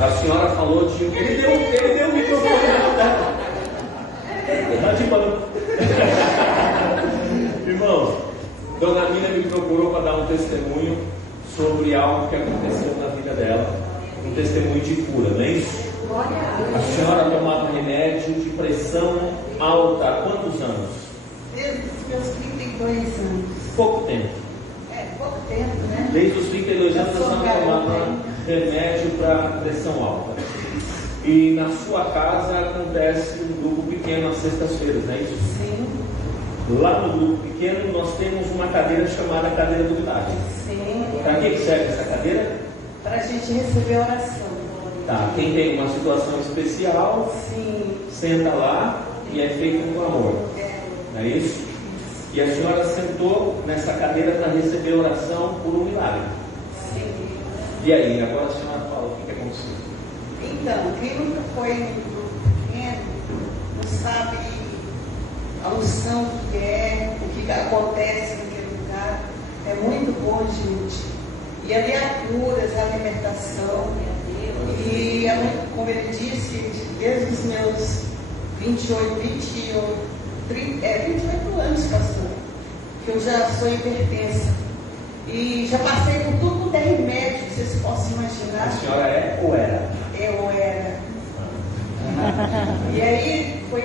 A senhora falou de... Ele deu o microfone dela. Tá de banco. Irmãos, Dona Mina me procurou para dar um testemunho sobre algo que aconteceu na vida dela. Um testemunho de cura, não é isso? A senhora tomava remédio de pressão alta há quantos anos? Desde os meus 32 anos. Pouco tempo. Pouco tempo, né? Desde os 32 anos a senhora tomava remédio para pressão alta. E na sua casa acontece um grupo pequeno às sextas-feiras, não é isso? Sim. Lá no grupo pequeno nós temos uma cadeira chamada cadeira do milagre. Sim. Para que serve essa cadeira? Para a gente receber oração. Tá, quem tem uma situação especial, sim, senta lá e é feito com amor. Não é isso? E a senhora sentou nessa cadeira para receber oração por um milagre. Sim. E aí, agora a senhora fala o que aconteceu. Então, quem nunca foi no grupo pequeno não sabe a unção que é, o que acontece naquele lugar. É muito bom, gente. E ali há curas, a alimentação. E como ele disse, desde os meus 28 anos, pastor, que eu já sou hipertensa. E já passei por tudo quanto é remédio, vocês possam imaginar. A senhora é ou era? Eu era. E aí foi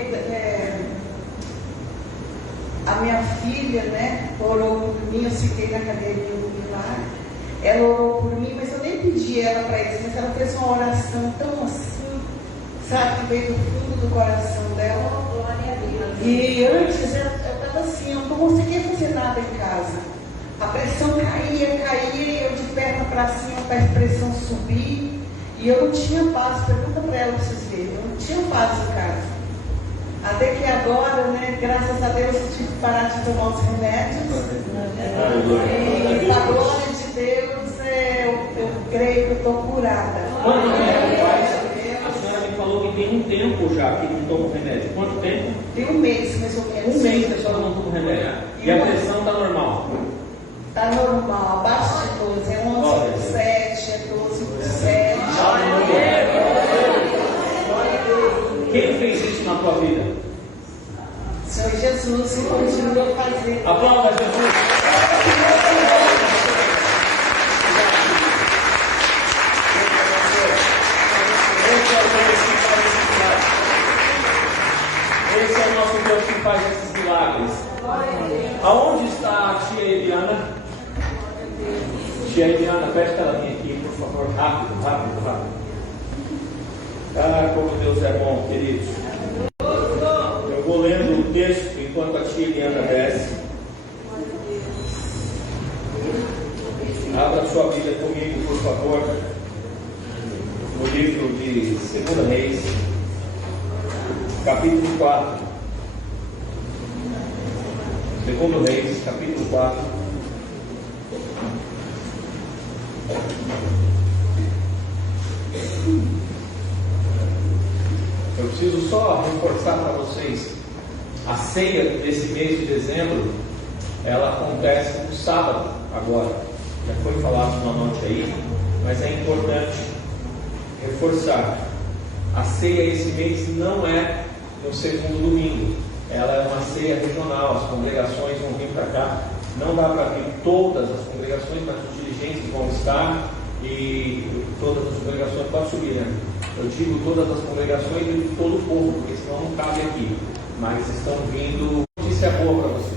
a minha filha, né, orou por mim, eu sentei na cadeirinha do milagre. Ela orou por mim, mas eu nem pedi ela para isso, mas ela fez uma oração tão assim, sabe, que veio do fundo do coração dela. E antes eu estava assim, eu não conseguia fazer nada em casa. A pressão caía, e eu de perna para cima, a pressão subir. E eu não tinha paz, pergunta para ela para vocês verem, eu não tinha paz em casa. Até que agora, né, graças a Deus, eu tive que parar de tomar os remédios. E para a glória de Deus, eu creio que estou curada. Quanto tempo faz? A senhora me falou que tem um tempo já que não toma remédio. Quanto tempo? Tem um mês, mais ou menos. Um mês que a senhora não toma remédio. E a pressão está normal? Está normal, abaixo de 12. É 11,7, é 12,7. Quem fez isso na tua vida? Senhor Jesus, e continua fazendo. Aplauda Jesus. Esse é o nosso Deus que faz esses milagres. Aonde está a tia Eliana? Tia Eliana, peça ela vir aqui, por favor. Rápido. Ah, como Deus é bom, queridos. Eu vou lendo o texto enquanto a tia Eliana desce. Abra sua Bíblia comigo, por favor. No livro de 2 Reis, capítulo 4. 2 Reis, capítulo 4. Eu preciso só reforçar para vocês, a ceia desse mês de dezembro, ela acontece no sábado agora. Já foi falado no noite aí, mas é importante reforçar. A ceia esse mês não é no segundo domingo, ela é uma ceia regional, as congregações vão vir para cá. Não dá para vir todas as congregações, mas os dirigentes vão estar e todas as congregações podem subir, né? Eu digo todas as congregações e todo o povo, porque senão não cabe aqui. Mas estão vindo. Notícia boa para você.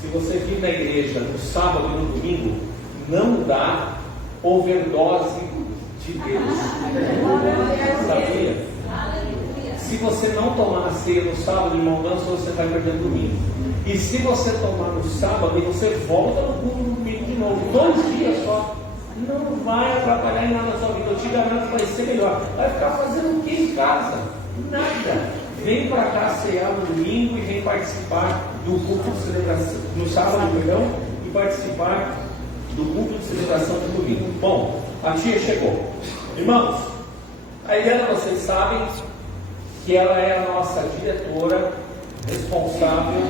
Se você vir na igreja no sábado e no domingo, não dá overdose de Deus. Sabia? Se você não tomar a ceia no sábado, irmão Dança, você vai perder o domingo. E se você tomar no sábado, você volta no culto no domingo de novo. 2 dias só. Não vai atrapalhar em nada na sua vida. Eu te garanto que vai ser melhor. Vai ficar fazendo o que em casa? Nada. Vem para cá cear no domingo e vem participar do culto de celebração. No sábado, perdão, e participar do culto de celebração do domingo. Bom, a tia chegou. Irmãos, a Eliana, vocês sabem que ela é a nossa diretora responsável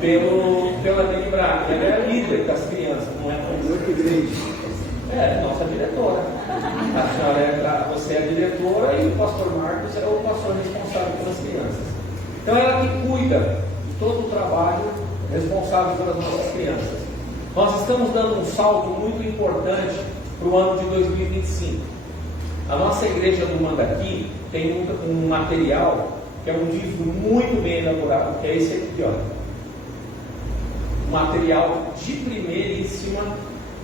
pela Delibrar. Ela é a líder das crianças, não é? É, nossa diretora. A senhora diretora e o pastor Marcos é o pastor responsável pelas crianças. Então ela que cuida de todo o trabalho responsável pelas nossas crianças. Nós estamos dando um salto muito importante para o ano de 2025. A nossa igreja do Mandaqui tem um material que é um livro muito bem elaborado, que é esse aqui, ó. Um material de primeiríssima,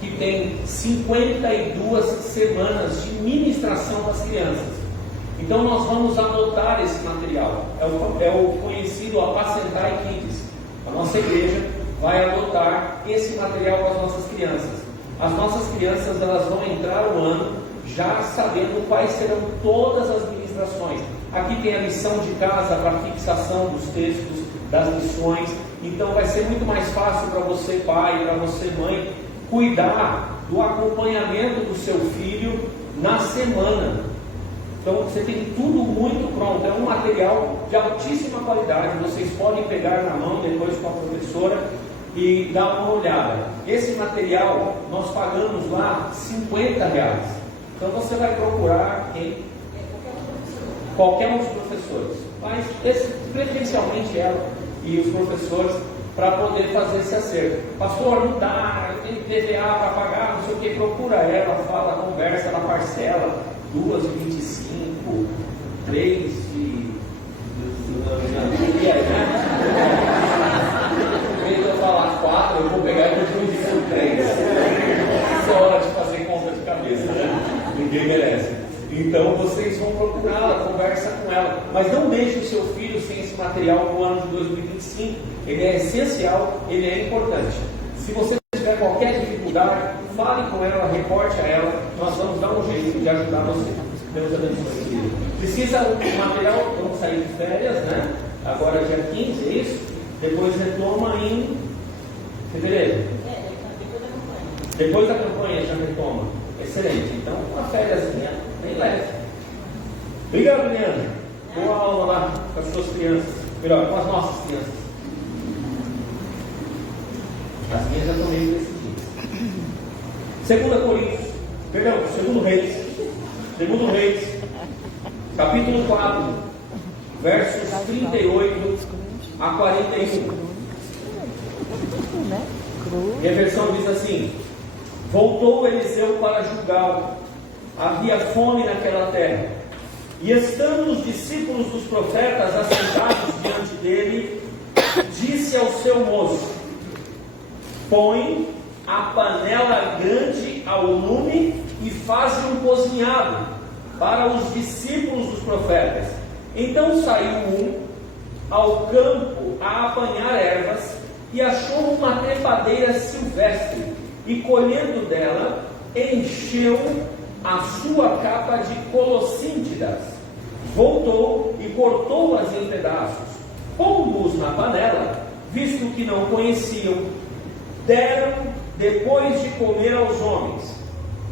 que tem 52 semanas de ministração das crianças. Então nós vamos anotar esse material. É o conhecido Apacentai Kids. A nossa igreja vai adotar esse material para as nossas crianças. As nossas crianças, elas vão entrar o ano já sabendo quais serão todas as ministrações. Aqui tem a lição de casa para fixação dos textos, das lições. Então vai ser muito mais fácil para você, pai, para você, mãe, cuidar do acompanhamento do seu filho na semana. Então você tem tudo muito pronto. É um material de altíssima qualidade. Vocês podem pegar na mão depois com a professora e dar uma olhada. Esse material nós pagamos lá R$50. Então você vai procurar em qualquer um dos professores, mas preferencialmente ela e os professores, para poder fazer esse acerto. Pastor, não dá, eu tenho PVA para pagar, não sei o que, procura ela, fala, conversa, ela parcela 2 de 25, 3 de. Em vez de eu falar 4, eu vou pegar e dividir por 3. Essa é hora de fazer conta de cabeça, né? Ninguém merece. Então vocês vão procurá-la, conversa com ela, mas não deixe o seu filho sem esse material no ano de 2025. Ele é essencial, ele é importante. Se você tiver qualquer dificuldade, fale com ela, reporte a ela, nós vamos dar um jeito de ajudar você. Deus abençoe. Precisa o material, vamos sair de férias, né? Agora dia 15, é isso? Depois retoma em fevereiro. Depois da campanha já retoma. Excelente. Então uma fériasinha bem leve. Obrigado, Leandro. Boa aula lá com as suas crianças. Melhor, com as nossas crianças. As minhas já estão meio decididas. 2 Reis, capítulo 4, versos 38 a 41. E a versão diz assim: Voltou Eliseu para Gilgal. Havia fome naquela terra. E estando os discípulos dos profetas assentados diante dele, disse ao seu moço: Põe a panela grande ao lume e faze um cozinhado para os discípulos dos profetas. Então saiu um ao campo a apanhar ervas e achou uma trepadeira silvestre, e colhendo dela, encheu a sua capa de colossíntidas. Voltou e cortou-as em pedaços, pondo-os na panela, visto que não conheciam. Deram depois de comer aos homens.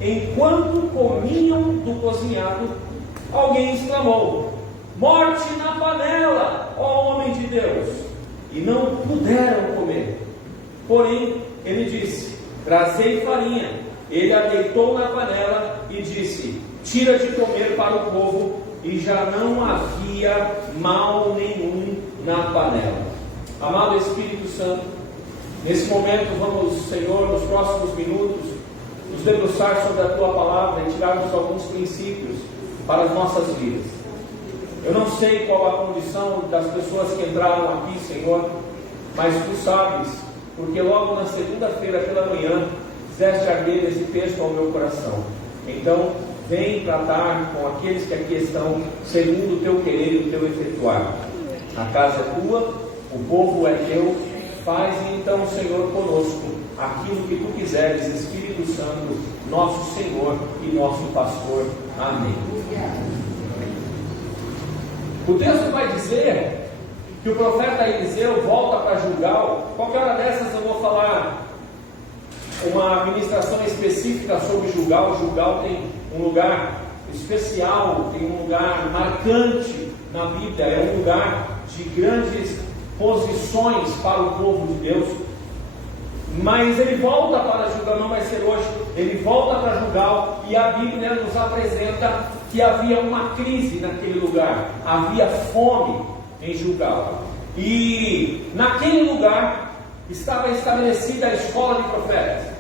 Enquanto comiam do cozinhado, alguém exclamou: Morte na panela, ó homem de Deus! E não puderam comer. Porém, ele disse: Trazei farinha. Ele a deitou na panela e disse: Tira de comer para o povo. E já não havia mal nenhum na panela. Amado Espírito Santo, nesse momento vamos, Senhor, nos próximos minutos, nos debruçar sobre a Tua palavra e tirarmos alguns princípios para as nossas vidas. Eu não sei qual a condição das pessoas que entraram aqui, Senhor, mas Tu sabes, porque logo na segunda-feira pela manhã fizeste arder esse texto ao meu coração. Então, vem tratar com aqueles que aqui estão, segundo o Teu querer e o Teu efetuar. A casa é Tua, o povo é Teu. Faz então, Senhor, conosco aquilo que Tu quiseres, Espírito Santo, nosso Senhor e nosso pastor. Amém. O texto vai dizer que o profeta Eliseu volta para Gilgal. Qualquer hora dessas eu vou falar uma ministração específica sobre Gilgal. Gilgal tem um lugar especial, tem um lugar marcante na Bíblia, é um lugar de grandes posições para o povo de Deus. Mas ele volta para Gilgal, não vai ser hoje. ele volta para Gilgal e a Bíblia nos apresenta que havia uma crise naquele lugar, havia fome em Gilgal. E naquele lugar estava estabelecida a escola de profetas.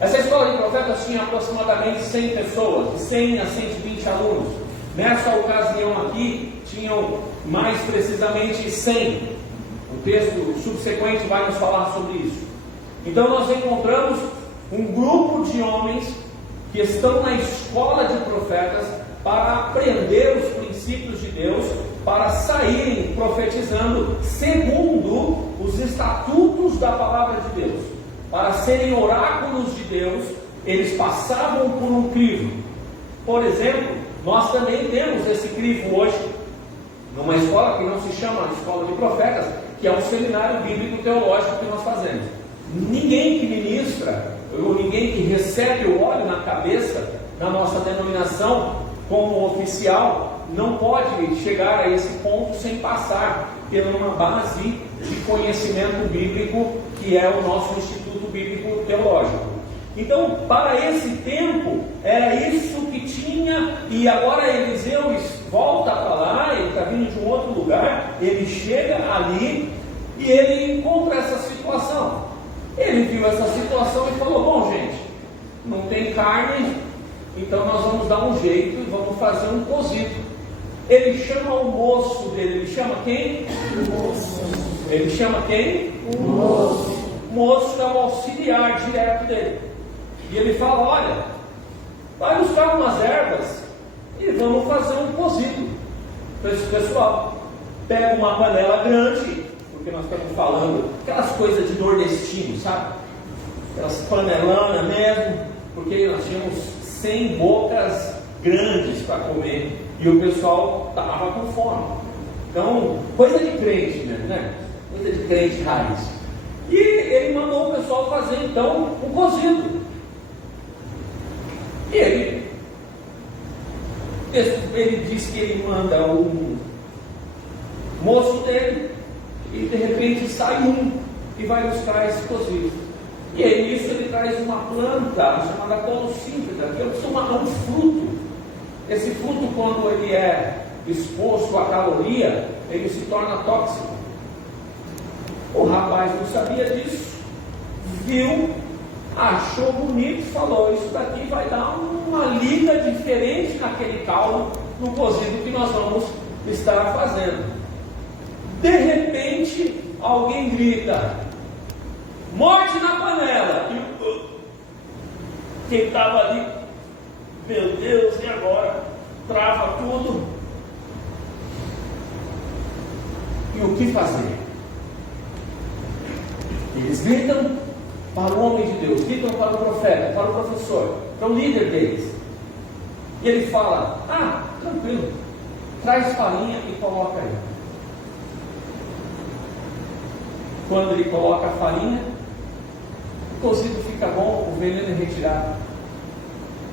Essa escola de profetas tinha aproximadamente 100 pessoas, de 100 a 120 alunos. Nessa ocasião aqui, tinham mais precisamente 100. O texto subsequente vai nos falar sobre isso. Então nós encontramos um grupo de homens que estão na escola de profetas para aprender os princípios de Deus, para saírem profetizando segundo os estatutos da palavra de Deus. Para serem oráculos de Deus, eles passavam por um crivo. Por exemplo, nós também temos esse crivo hoje, numa escola que não se chama Escola de Profetas, que é um seminário bíblico teológico que nós fazemos. Ninguém que ministra, ou ninguém que recebe o óleo na cabeça, na nossa denominação, como oficial, não pode chegar a esse ponto sem passar por uma base de conhecimento bíblico, que é o nosso Instituto Bíblico Teológico. Então, para esse tempo, era isso que tinha, e agora Eliseu volta para lá, ele está vindo de um outro lugar, ele chega ali, e ele encontra essa situação. Ele viu essa situação e falou: bom, gente, não tem carne, então nós vamos dar um jeito e vamos fazer um cozido. Ele chama o moço dele, ele chama quem? O moço. Ele chama quem? O moço. O moço é o auxiliar direto dele. E ele fala: olha, vai buscar umas ervas e vamos fazer um cozido. Pessoal, pega uma panela grande, porque nós estamos falando aquelas coisas de nordestino, sabe? Aquelas panelonas mesmo, porque nós tínhamos 100 bocas grandes para comer e o pessoal estava com fome. Então, coisa de crente mesmo, né? Coisa de crente raiz. E ele mandou o pessoal fazer então um cozido. E ele diz que ele manda um moço dele, e de repente sai um e vai buscar esse cozido. E aí nisso ele traz uma planta chamada colossíntida, que é um fruto. Esse fruto, quando ele é exposto à caloria, ele se torna tóxico. O rapaz não sabia disso, viu, achou bonito, falou: isso daqui vai dar uma liga diferente naquele caldo, no cozido que nós vamos estar fazendo. De repente, alguém grita: morte na panela! E quem estava ali, meu Deus, e agora? Trava tudo. E o que fazer? Eles gritam para o homem de Deus, gritam para o profeta, para o professor, para o líder deles. E ele fala: ah, tranquilo, traz farinha e coloca aí. Quando ele coloca a farinha, o cozido fica bom, o veneno é retirado.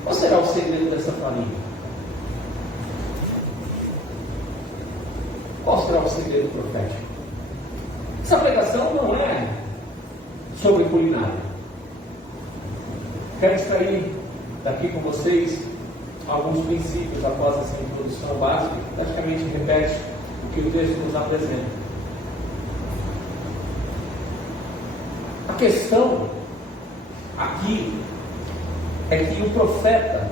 Qual será o segredo dessa farinha? Qual será o segredo profético? Essa pregação não é sobre culinária. Quero extrair daqui com vocês alguns princípios após essa introdução básica, que praticamente repete o que o texto nos apresenta. A questão aqui é que o profeta,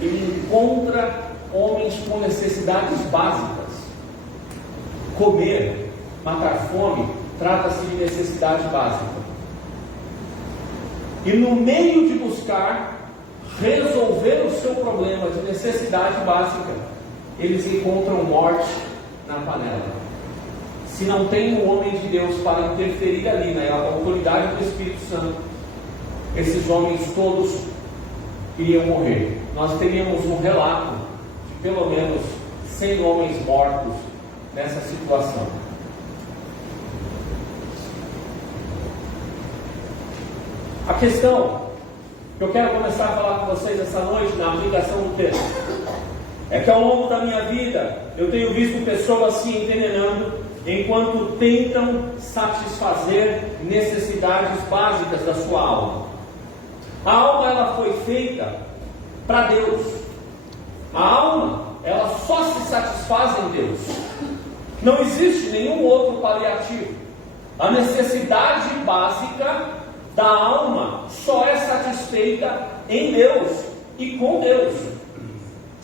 ele encontra homens com necessidades básicas. Comer, matar fome, trata-se de necessidade básica. E no meio de buscar resolver o seu problema de necessidade básica, eles encontram morte na panela. Se não tem um homem de Deus para interferir ali, na autoridade do Espírito Santo, esses homens todos iriam morrer. Nós teríamos um relato de pelo menos 100 homens mortos nessa situação. A questão que eu quero começar a falar com vocês essa noite, na aplicação do texto, é que ao longo da minha vida eu tenho visto pessoas se envenenando enquanto tentam satisfazer necessidades básicas da sua alma. A alma, ela foi feita para Deus. A alma, ela só se satisfaz em Deus. Não existe nenhum outro paliativo. A necessidade básica da alma só é satisfeita em Deus e com Deus.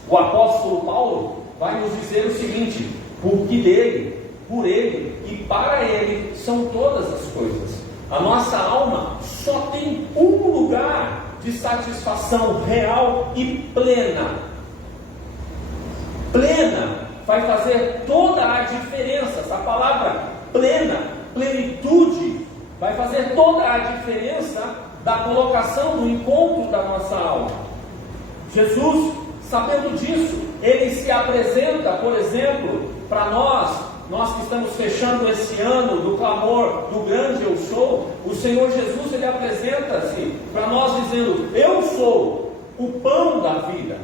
O apóstolo Paulo vai nos dizer o seguinte: porque dele, por ele e para ele são todas as coisas. A nossa alma só tem um lugar de satisfação real e plena. Plena vai fazer toda a diferença. Essa palavra plena, plenitude, vai fazer toda a diferença da colocação do encontro da nossa alma. Jesus, sabendo disso, ele se apresenta, por exemplo, para nós que estamos fechando esse ano do clamor do grande eu sou. O Senhor Jesus, ele apresenta-se para nós dizendo: eu sou o pão da vida.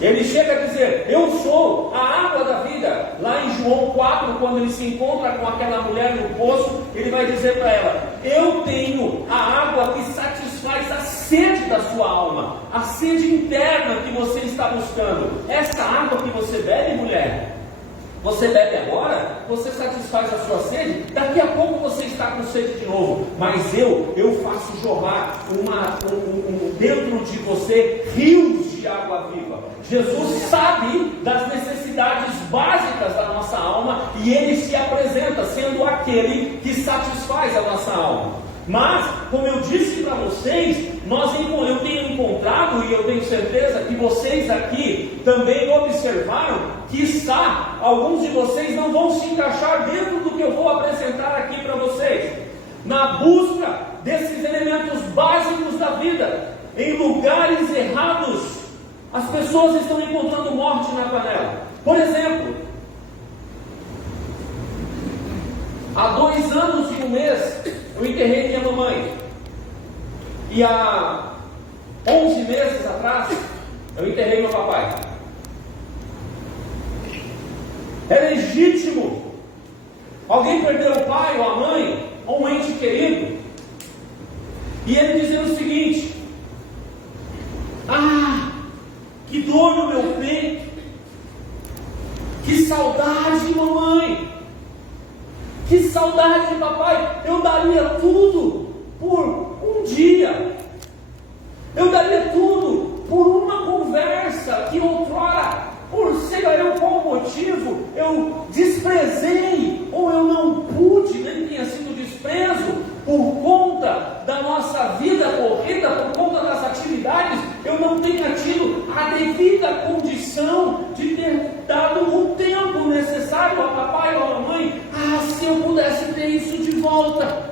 Ele chega a dizer: eu sou a água da vida. Lá em João 4, quando ele se encontra com aquela mulher no poço, ele vai dizer para ela: eu tenho a água que satisfaz a sede da sua alma, a sede interna que você está buscando. Essa água que você bebe, mulher, você bebe agora, você satisfaz a sua sede, daqui a pouco você está com sede de novo. Mas eu faço jorrar dentro de você rios de água viva. Jesus sabe das necessidades básicas da nossa alma e ele se apresenta sendo aquele que satisfaz a nossa alma. Mas, como eu disse para vocês, eu tenho encontrado, e eu tenho certeza que vocês aqui também observaram, que alguns de vocês não vão se encaixar dentro do que eu vou apresentar aqui para vocês. Na busca desses elementos básicos da vida, em lugares errados, as pessoas estão encontrando morte na panela. Por exemplo, há 2 anos e 1 mês, eu enterrei minha mamãe. E há 11 meses atrás, eu enterrei meu papai. É legítimo alguém perder o pai ou a mãe, ou um ente querido, e ele dizer o seguinte: que dor no meu peito, que saudade, mamãe, que saudade, papai. Eu daria tudo por um dia, eu daria tudo por uma conversa que outrora, por sei lá eu qual motivo, eu desprezei, ou eu não pude, nem tenha sido desprezo, por conta da nossa vida corrida, por conta das atividades, eu não tenha tido a devida condição de ter dado o tempo necessário a papai ou a mamãe. Se eu pudesse ter isso de volta,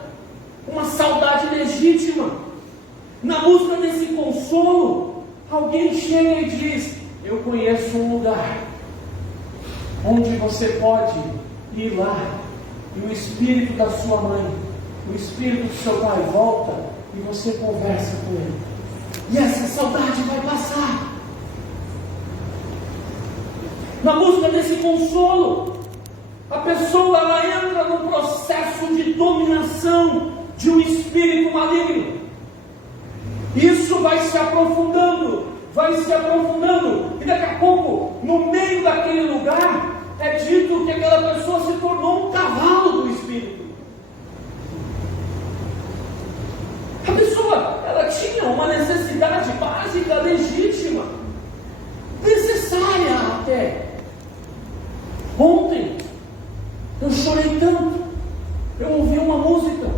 uma saudade legítima. Na busca desse consolo, alguém chega e diz: eu conheço um lugar onde você pode ir lá, e o espírito da sua mãe, o espírito do seu pai volta e você conversa com ele, e essa saudade vai passar. Na busca desse consolo, a pessoa ela entra num processo de dominação de um espírito maligno. Isso vai se aprofundando, e daqui a pouco, no meio daquele lugar, é dito que aquela pessoa se tornou um cavalo do espírito. A pessoa, ela tinha uma necessidade básica, legítima, necessária até. Ontem, eu chorei tanto. Eu ouvi uma música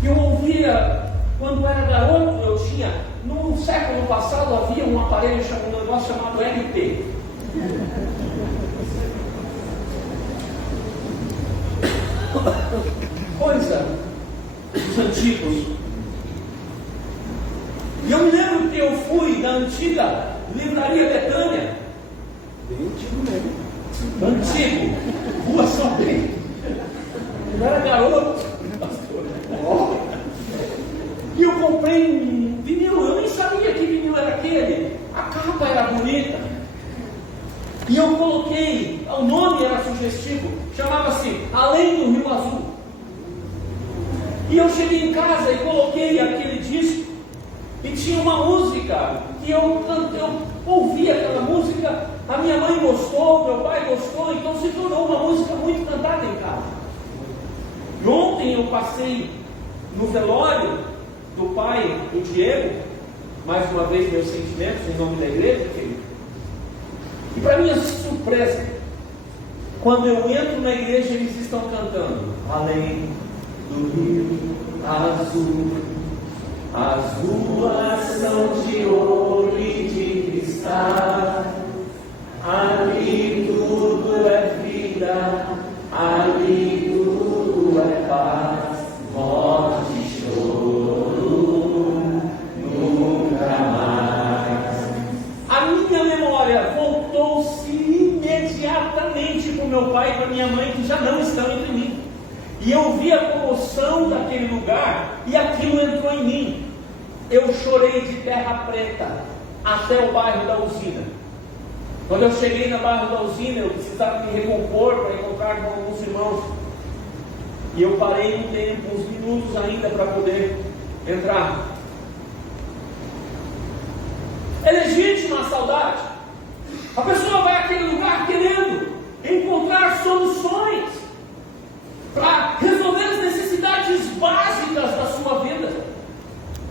que eu ouvia quando era garoto. Eu tinha, no século passado, havia um aparelho, um negócio chamado LP. Coisa dos antigos. E eu me lembro que eu fui na antiga livraria Betânia. Bem antigo mesmo. Antigo, Rua São Bento. Eu era garoto, pastor. E eu comprei um vinil. Eu nem sabia que vinil era aquele. A capa era bonita. E eu coloquei, o nome era sugestivo, chamava-se Além do Rio Azul. E eu cheguei em casa e coloquei aquele disco. E tinha uma música que eu ouvi aquela música, a minha mãe gostou, meu pai gostou, então se tornou uma música muito cantada em casa. E ontem eu passei no velório do pai do Diego, mais uma vez meus sentimentos em nome da igreja, querido. E para minha surpresa, quando eu entro na igreja, eles estão cantando: além do rio azul, as ruas são de ouro e de cristal, ali tudo é vida, ali tudo é paz, morte e choro, nunca mais. A minha memória voltou-se imediatamente para o meu pai e para minha mãe, que já não estão entre mim. E eu vi a comoção daquele lugar, e aquilo entrou em mim. Eu chorei de Terra Preta até o bairro da Usina. Quando eu cheguei no bairro da Usina, eu precisava me recompor para encontrar com alguns irmãos. E eu parei um tempo, uns minutos ainda, para poder entrar. É legítima a saudade. A pessoa vai àquele lugar querendo encontrar soluções para resolver as necessidades básicas da sua vida.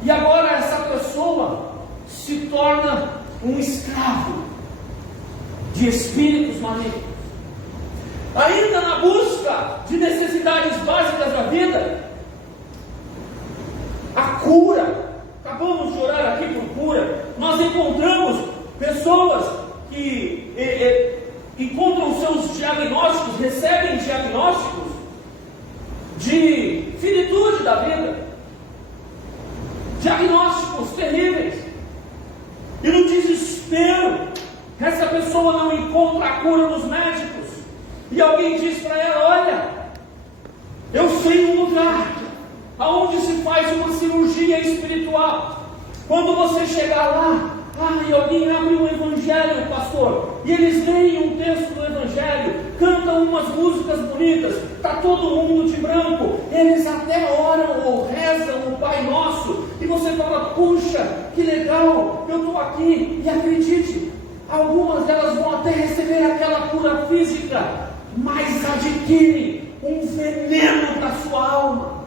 E agora essa pessoa se torna um escravo de espíritos malignos. Ainda na busca de necessidades básicas da vida, a cura, acabamos de orar aqui por cura, nós encontramos pessoas que encontram seus diagnósticos, recebem diagnósticos de finitude da vida, diagnósticos terríveis, e no desespero, essa pessoa não encontra a cura nos médicos, e alguém diz para ela: olha, eu sei um lugar aonde se faz uma cirurgia espiritual. Quando você chegar lá, e alguém abre um evangelho, pastor, e eles leem um texto do evangelho, cantam umas músicas bonitas, está todo mundo de branco, eles até oram ou rezam o Pai Nosso, e você fala: puxa, que legal, eu estou aqui. E acredite, algumas delas vão até receber aquela cura física, mas adquirem um veneno para sua alma,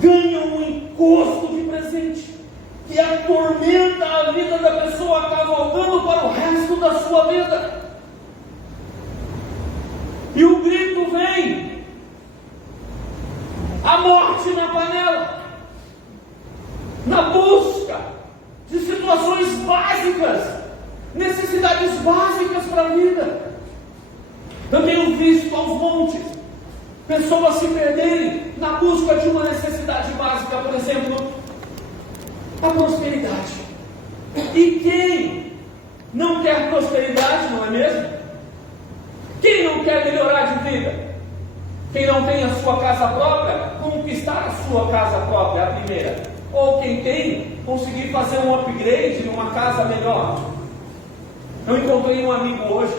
ganham um encosto de presente que atormenta a vida da pessoa, cavalgando para o resto da sua vida. E o grito vem: a morte na panela, na busca de situações básicas, necessidades básicas para a vida. Eu tenho visto aos montes pessoas se perderem na busca de uma necessidade básica, por exemplo, a prosperidade. E quem não quer prosperidade, não é mesmo? Quem não quer melhorar de vida? Quem não tem a sua casa própria, conquistar a sua casa própria, a primeira. Ou quem tem, conseguir fazer um upgrade numa casa melhor. Eu encontrei um amigo hoje,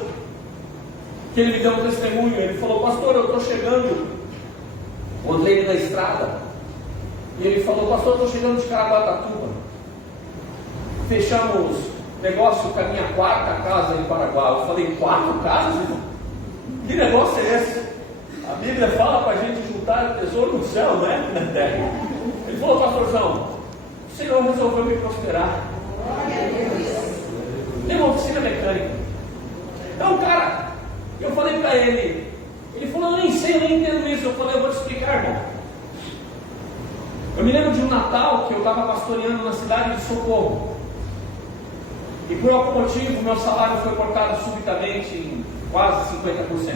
que ele me deu um testemunho. Ele falou: pastor, eu estou chegando. Encontrei ele na estrada. E ele falou: pastor, eu estou chegando de Caraguatatuba. Fechamos negócio com a minha quarta casa em Paraguai. Eu falei: 4 casas, irmão? Que negócio é esse? A Bíblia fala para a gente juntar tesouro no céu, não é na terra. Ele falou: pastorzão, o Senhor resolveu me prosperar. Tem uma oficina mecânica. Então, cara, eu falei para ele falou: eu nem sei, eu nem entendo isso. Eu falei: eu vou te explicar, irmão. Eu me lembro de um Natal que eu estava pastoreando na cidade de Socorro. E por algum motivo, meu salário foi cortado subitamente em quase 50%.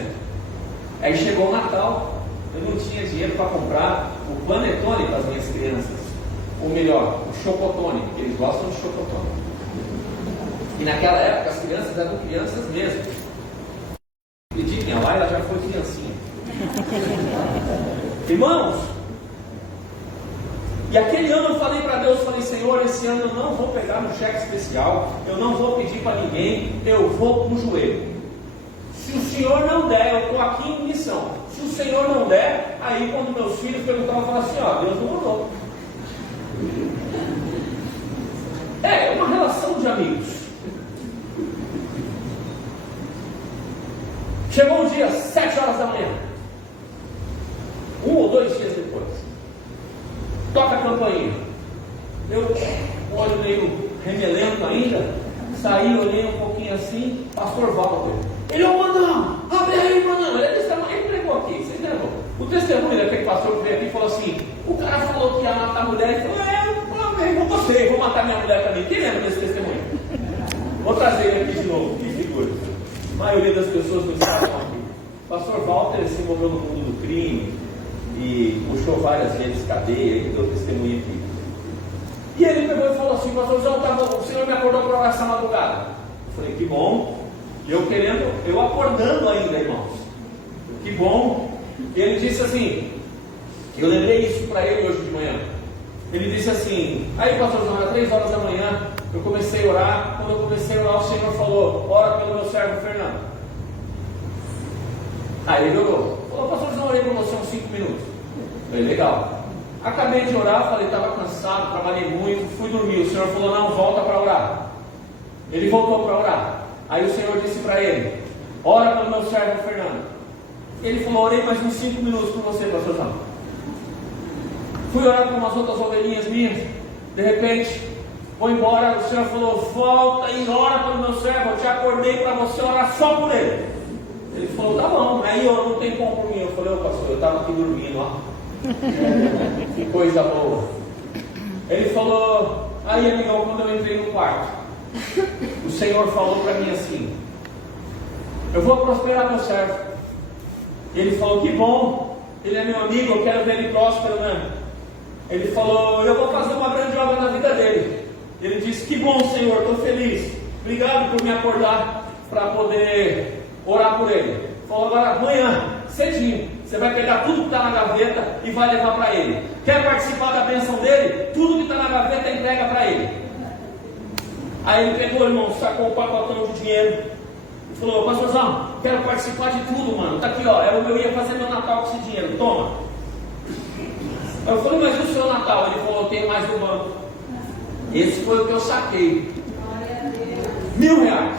Aí chegou o Natal, eu não tinha dinheiro para comprar o panetone para as minhas crianças. Ou melhor, o chocotone, porque eles gostam de chocotone. E naquela época as crianças eram crianças mesmo. Acreditem, a Laila já foi criancinha. Irmãos, e aquele ano eu falei para Deus, falei: Senhor, esse ano eu não vou pegar no cheque especial, eu não vou pedir para ninguém, eu vou para o joelho. Se o Senhor não der, eu estou aqui em missão. Se o Senhor não der, aí quando meus filhos perguntavam, eu falava assim: ó, Deus não mandou. de amigos. Chegou um dia, 7 horas da manhã, 1 ou 2 dias depois, toca a campainha. Eu, olho meio remelento ainda, saí, olhei um pouquinho assim, pastor Walter. Ele, Manão, abre aí, Manão. Ele é testemunho, ele pregou aqui, vocês lembram? O testemunho daquele pastor que veio aqui falou assim: o cara falou que ia matar a mulher e falou: eu gostei, vou matar minha mulher também. Quem lembra desse testemunho? Vou trazer ele aqui de novo, que figura. A maioria das pessoas não estavam aqui. O pastor Walter se envolveu no mundo do crime e puxou várias vezes cadeia, ele deu testemunho aqui. E ele pegou e falou assim: pastorzão, o senhor me acordou para orar essa madrugada. Eu falei: que bom. Eu acordando ainda, irmãos. Que bom. E ele disse assim, eu lembrei isso para ele hoje de manhã. Ele disse assim: aí pastorzão, era 3 horas da manhã, eu comecei a orar. Quando eu comecei a orar, o Senhor falou: ora pelo meu servo Fernando. Aí ele orou, falou: pastorzão, orei por você uns 5 minutos. Eu falei: legal. Acabei de orar, falei, estava cansado, trabalhei muito, fui dormir. O Senhor falou: não, volta para orar. Ele voltou para orar. Aí o Senhor disse para ele: ora pelo meu servo Fernando. Ele falou: orei mais uns 5 minutos por você, pastorzão. Fui orar com umas outras ovelhinhas minhas. De repente, vou embora. O Senhor falou: volta e ora pelo meu servo. Eu te acordei para você orar só por ele. Ele falou: tá bom. Aí eu não tem como por mim. Eu falei: ô pastor, eu estava aqui dormindo, ó. Que coisa boa. Ele falou: aí amigão, quando eu entrei no quarto, o Senhor falou para mim assim: eu vou prosperar meu servo. Ele falou: que bom, ele é meu amigo, eu quero ver ele próspero, né? Ele falou: eu vou fazer uma grande obra na vida dele. Ele disse: que bom, Senhor, estou feliz, obrigado por me acordar para poder orar por ele. Ele falou: agora amanhã, cedinho, você vai pegar tudo que está na gaveta e vai levar para ele. Quer participar da bênção dele? Tudo que está na gaveta entrega para ele. Aí ele pegou, irmão, sacou um pacotão de dinheiro e falou: pastorzão, quero participar de tudo, mano. Tá aqui, ó, eu ia fazer meu Natal com esse dinheiro, toma. Eu falei: mas e o seu Natal? Ele falou: tem mais no banco. Esse foi o que eu saquei. R$1.000.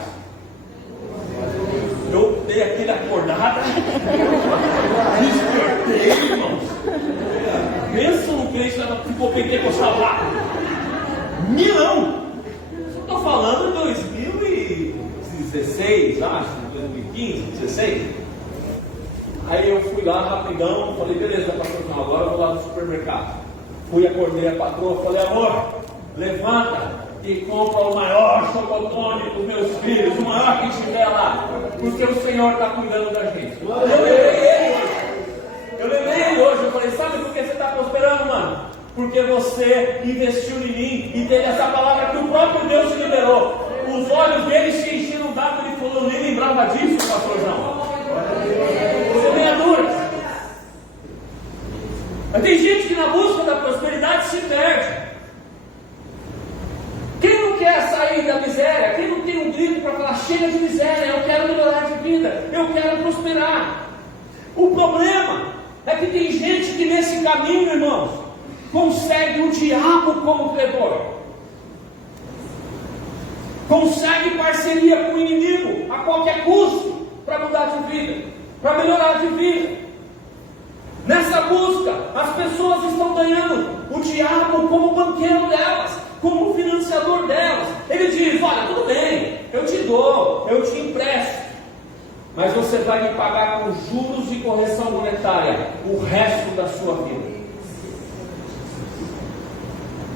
Eu dei aquele acordada, despertei, irmãos. Pensa no crente, ficou pentecostal lá. R$1.000. Estou falando de 2016, acho, 2015, 2016. Aí eu fui lá rapidão, falei: beleza, patrão, agora eu vou lá no supermercado. Fui, acordei a patroa, falei: amor, levanta e compra o maior chocotone dos meus filhos, o maior que tiver lá, porque o Senhor está cuidando da gente. Eu lembrei ele hoje, eu falei: sabe por que você está prosperando, mano? Porque você investiu em mim e teve essa palavra que o próprio Deus te liberou. Os olhos dele se encheram d'água. Ele falou: eu nem lembrava disso, pastorzão. Semeaduras. Mas tem gente que na busca da prosperidade se perde. Quem não quer sair da miséria? Quem não tem um grito para falar: chega de miséria, eu quero melhorar de vida, eu quero prosperar? O problema é que tem gente que nesse caminho, irmãos, consegue o diabo como credor, consegue parceria com o inimigo a qualquer custo para mudar de vida, para melhorar de vida. Nessa busca, as pessoas estão ganhando o diabo como banqueiro delas, como financiador delas. Ele diz: olha, tudo bem, eu te dou, eu te empresto, mas você vai me pagar com juros e correção monetária o resto da sua vida.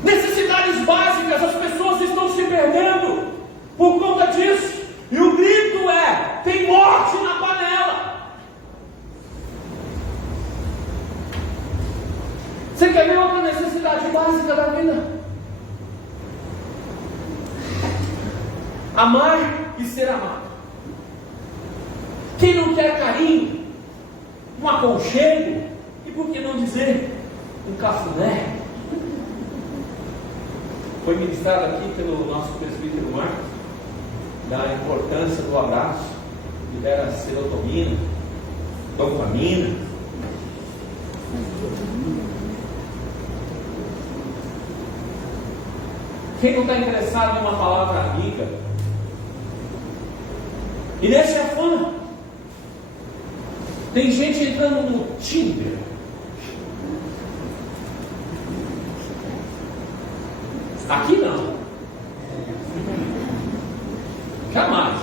Necessidades básicas, as pessoas estão se perdendo por conta disso. E o grito é: tem morte na panela. Você quer ver outra necessidade básica da vida? Amar e ser amado. Quem não quer carinho, um aconchego, e por que não dizer um cafuné? Foi ministrado aqui pelo nosso presbítero Marcos, da importância do abraço, libera serotonina, dopamina. Quem não está interessado em uma palavra amiga? E nesse afã, tem gente entrando no Tinder. Aqui não. Jamais.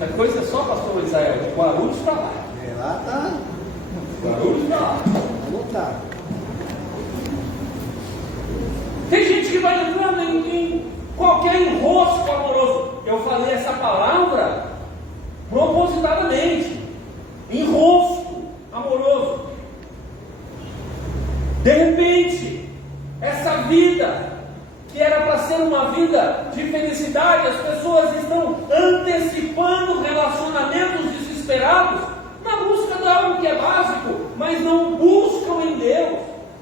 Essa coisa é só pastor Israel, de Guarulhos para lá. Lá tá. Guarulhos para lá. Lotado. Tem gente que vai entrando em qualquer enrosco amoroso. Eu falei essa palavra propositadamente. Enrosco amoroso. De repente, essa vida que era para ser uma vida de felicidade, as pessoas estão antecipando relacionamentos desesperados na busca de algo que é básico, mas não buscam em Deus,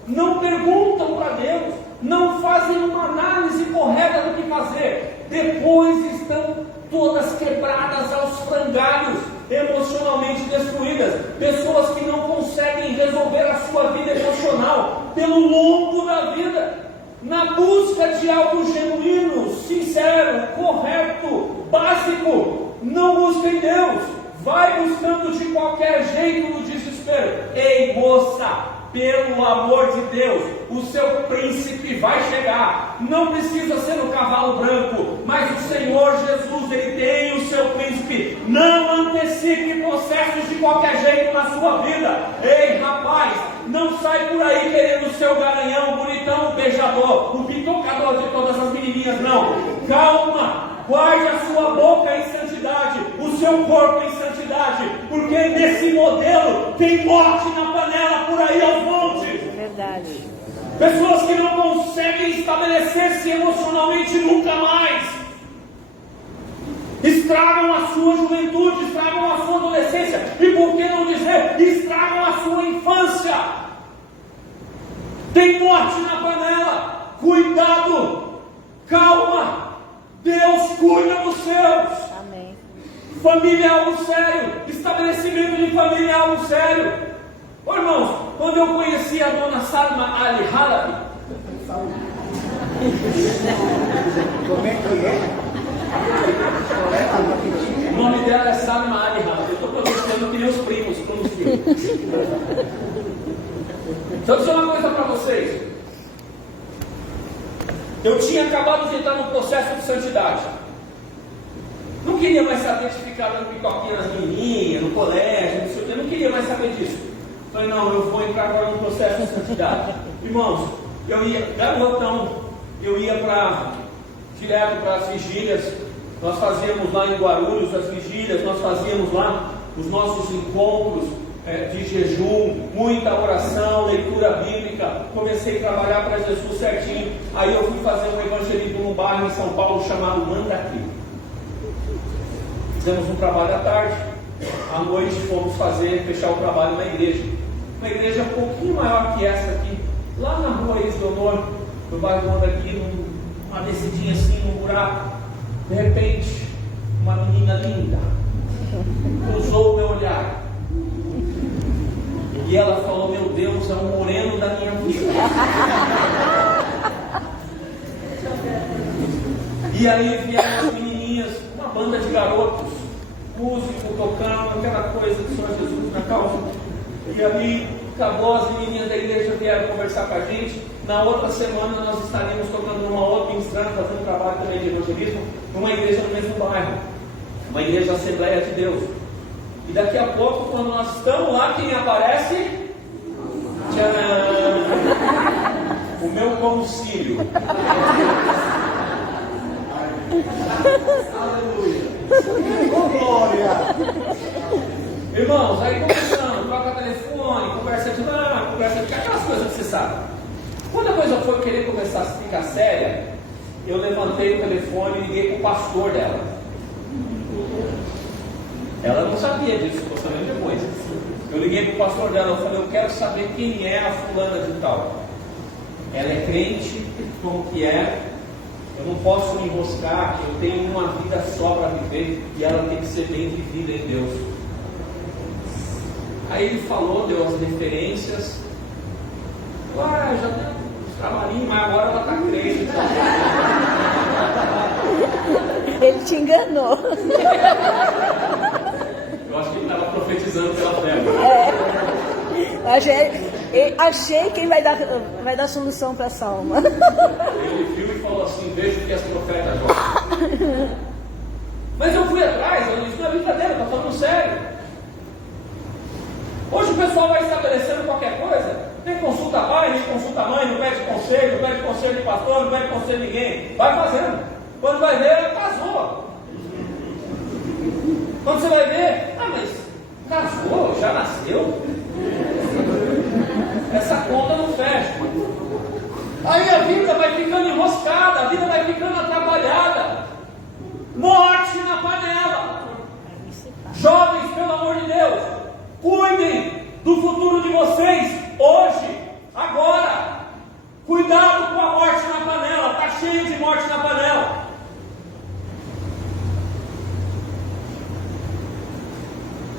não perguntam para Deus, não fazem uma análise correta do que fazer. Depois estão todas quebradas aos frangalhos, emocionalmente destruídas, pessoas que não conseguem resolver a sua vida emocional pelo longo da vida, na busca de algo genuíno, sincero, correto, básico. Não busca em Deus, vai buscando de qualquer jeito no desespero. Ei, moça, pelo amor de Deus, o seu príncipe vai chegar. Não precisa ser no cavalo branco, mas o Senhor Jesus, Ele tem o seu príncipe. Não antecipe processos de qualquer jeito na sua vida. Ei, rapaz, não sai por aí querendo ser o garanhão, o bonitão, o beijador, o pitocador de todas as menininhas, não. Calma, guarde a sua boca em santidade, o seu corpo em santidade, porque nesse modelo tem morte na panela por aí aos montes. Verdade. Pessoas que não conseguem estabelecer-se emocionalmente nunca mais. Estragam a sua juventude, estragam a sua adolescência, e por que não dizer, estragam a sua infância. Tem morte na panela, cuidado, calma, Deus cuida dos seus. Amém. Família é algo sério, estabelecimento de família é algo sério. Ô irmãos, quando eu conheci a dona Salma Ali Halabi, Como é que é? o nome dela é Salma Ali Halabi. Eu estou pronunciando que nem os primos pronunciam. Deixa eu dizer uma coisa para vocês. Eu tinha acabado de entrar no processo de santidade. Não queria mais saber de ficar dando picoquinha nas menininhas, no colégio, não sei o que. Eu não queria mais saber disso. Falei, não, eu vou entrar agora no processo de santidade. Irmãos, eu ia, garotão, eu ia direto para as vigílias. Nós fazíamos lá em Guarulhos as vigílias, nós fazíamos lá os nossos encontros de jejum, muita oração, leitura bíblica. Comecei a trabalhar para Jesus certinho. Aí eu fui fazer um evangelismo num bairro em São Paulo chamado Mandaqui. Fizemos um trabalho à tarde, à noite fomos fechar o trabalho na igreja. Uma igreja um pouquinho maior que essa aqui, lá na rua Ex-Leonor, no bairro do Mandaqui, uma descidinha assim, num buraco. De repente, uma menina linda cruzou o meu olhar. E ela falou, meu Deus, é um moreno da minha vida. E aí vieram as menininhas, uma banda de garotos, músico tocando, aquela coisa do Senhor Jesus na calça. E aí acabou, as menininhas da igreja vieram conversar com a gente. Na outra semana nós estaríamos tocando numa outra instância, fazendo um trabalho também de evangelismo, numa igreja no mesmo bairro, uma igreja Assembleia de Deus. E daqui a pouco, quando nós estamos lá, quem aparece? Tcharam! O meu concílio. Aleluia! Glória! Irmãos, aí conversando, troca telefone, conversa de lá, conversa de cá, aquelas coisas que você sabe. Quando a coisa foi querer começar a ficar séria, eu levantei o telefone e liguei para o pastor dela. Ela não sabia disso, estou sabendo depois. Eu liguei para o pastor dela, eu falei, eu quero saber quem é a fulana de tal. Ela é crente, como que é? Eu não posso me enroscar, eu tenho uma vida só para viver e ela tem que ser bem vivida em Deus. Aí ele falou, deu as referências. Já deu uns trabalhinhos, mas agora ela está crente. Ele te enganou. Eu acho que ele estava profetizando pela fé. Achei quem vai dar solução para essa alma. Ele viu e falou assim: veja o que as profetas jogam. Mas eu fui atrás, eu disse: não é brincadeira, estou falando sério. Hoje o pessoal vai estabelecendo qualquer coisa, nem consulta pai, nem consulta mãe, não pede conselho de pastor, não pede conselho de ninguém. Vai fazendo. Quando vai ver, casou. Quando você vai ver, mas casou, já nasceu. Essa conta não fecha. Aí a vida vai ficando enroscada, a vida vai ficando atrapalhada. Morte na panela. Jovens, pelo amor de Deus, cuidem do futuro de vocês, hoje, agora. Cuidado com a morte na panela, está cheio de morte na panela.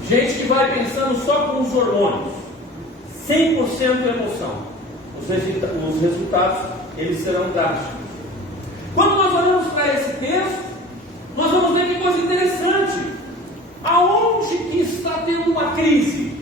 Gente que vai pensando só com os hormônios, 100% emoção. Os resultados, eles serão drásticos. Quando nós olhamos para esse texto, nós vamos ver que coisa interessante. Aonde que está tendo uma crise?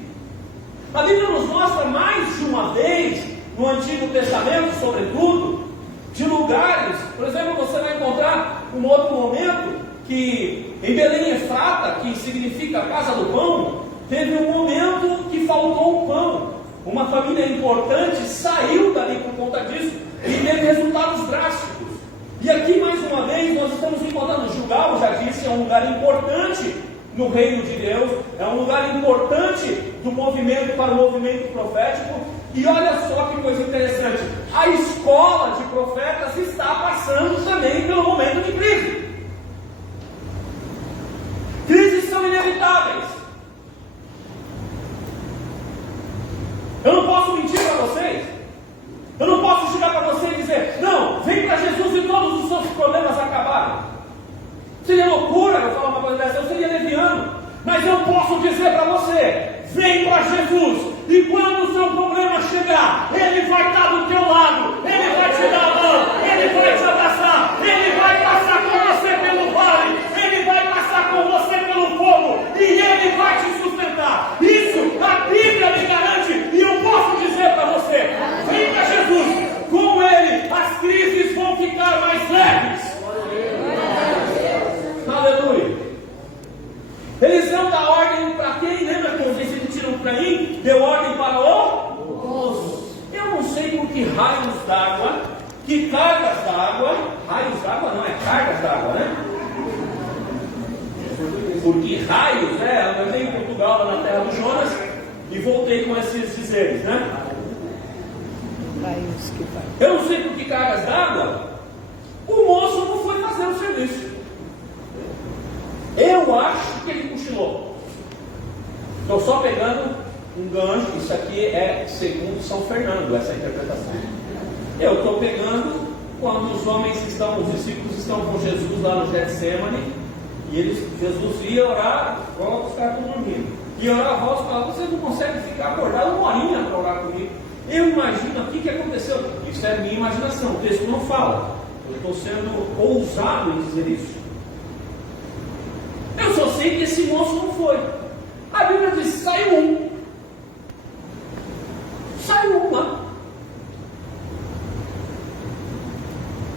A Bíblia nos mostra mais de uma vez, no Antigo Testamento, sobretudo, de lugares. Por exemplo, você vai encontrar um outro momento que em Belém Efrata, que significa casa do pão, teve um momento que faltou o pão. Uma família importante saiu dali por conta disso e teve resultados drásticos. E aqui, mais uma vez, nós estamos encontrando Gilgal, já disse, é um lugar importante no reino de Deus, é um lugar importante do movimento para o movimento profético. E olha só que coisa interessante, a escola de profetas está passando também pelo momento de crise. Crises são inevitáveis. Eu não posso mentir para vocês. Eu não posso chegar para você e dizer: não, vem para Jesus e todos os seus problemas acabaram. Seria loucura eu falar uma coisa dessa, eu seria leviano. Mas eu posso dizer para você: vem para Jesus, e quando o seu problema chegar, Ele vai estar do teu lado, Ele vai te dar a mão, Ele vai te abraçar, Ele vai passar com você pelo vale, Ele vai passar com você pelo fogo, e Ele vai te sustentar. Isso a Bíblia me garante, e eu posso dizer para você: vem para Jesus, com Ele as crises vão ficar mais leves. Aleluia. Eliseu dá ordem para quem? Lembra que eu disse que tirou para mim? Deu ordem para o moço. Eu não sei por que raios d'água, que cargas d'água, raios d'água não, é cargas d'água, né? Porque raios, eu andei em Portugal, lá na terra do Jonas, e voltei com esses dizeres, né? Eu não sei por que cargas d'água, o moço não foi fazer o serviço. Eu acho que ele cochilou. Estou só pegando um gancho. Isso aqui é segundo São Fernando, essa interpretação. Eu estou pegando quando os discípulos estão com Jesus lá no Getsemane, e Jesus ia orar, volta, os caras estão dormindo. E orar, volta, e fala: vocês não conseguem ficar acordados uma horinha para orar comigo? Eu imagino aqui que aconteceu. Isso é minha imaginação, o texto não fala. Eu estou sendo ousado em dizer isso. Eu só sei que esse moço não foi. A Bíblia diz: saiu um. Saiu um lá.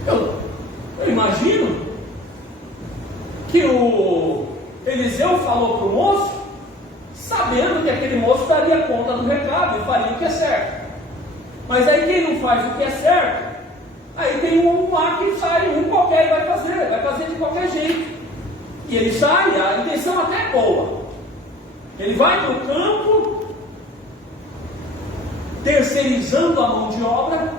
Eu imagino que o Eliseu falou para o moço, sabendo que aquele moço daria conta do recado e faria o que é certo. Mas aí quem não faz o que é certo, aí tem um lá que sai, um qualquer e vai fazer de qualquer jeito. E ele sai, a intenção até é boa. Ele vai para o campo, terceirizando a mão de obra.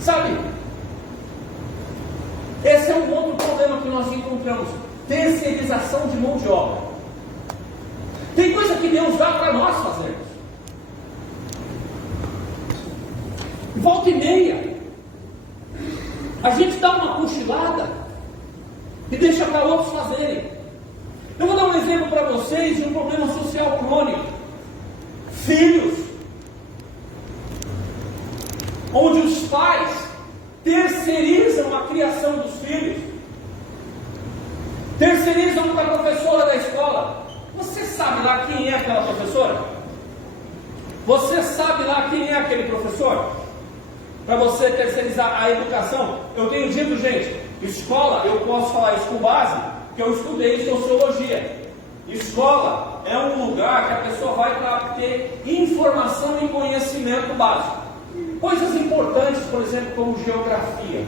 Sabe, esse é um outro problema que nós encontramos: terceirização de mão de obra. Tem coisa que Deus dá para nós fazermos. Volta e meia, a gente dá uma cochilada e deixa para outros fazerem. Eu vou dar um exemplo para vocês de um problema social crônico. Filhos. onde os pais terceirizam a criação dos filhos, terceirizam para a professora da escola. Você sabe lá quem é aquela professora? Você sabe lá quem é aquele professor? Para você terceirizar a educação. Eu tenho dito, gente, escola, eu posso falar isso com base, que eu estudei sociologia. Escola é um lugar que a pessoa vai para ter informação e conhecimento básico. Coisas importantes, por exemplo, como geografia.